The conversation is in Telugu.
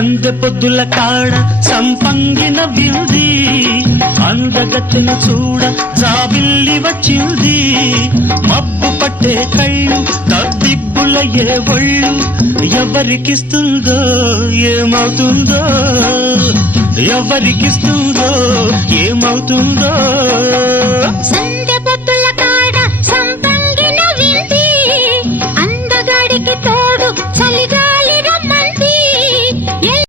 సందె పొద్దుల కాడ సంపంగిన బిల్ది అందగత్తెను చూడ జాబిల్లి వచ్చింది మబ్బు పట్టే కళ్ళు తద్దిబ్బుల ఏ ఒళ్ళు ఎవరికిస్తుందో ఏమవుతుందో ఎవరికిస్తుందో ఏమవుతుందో సందె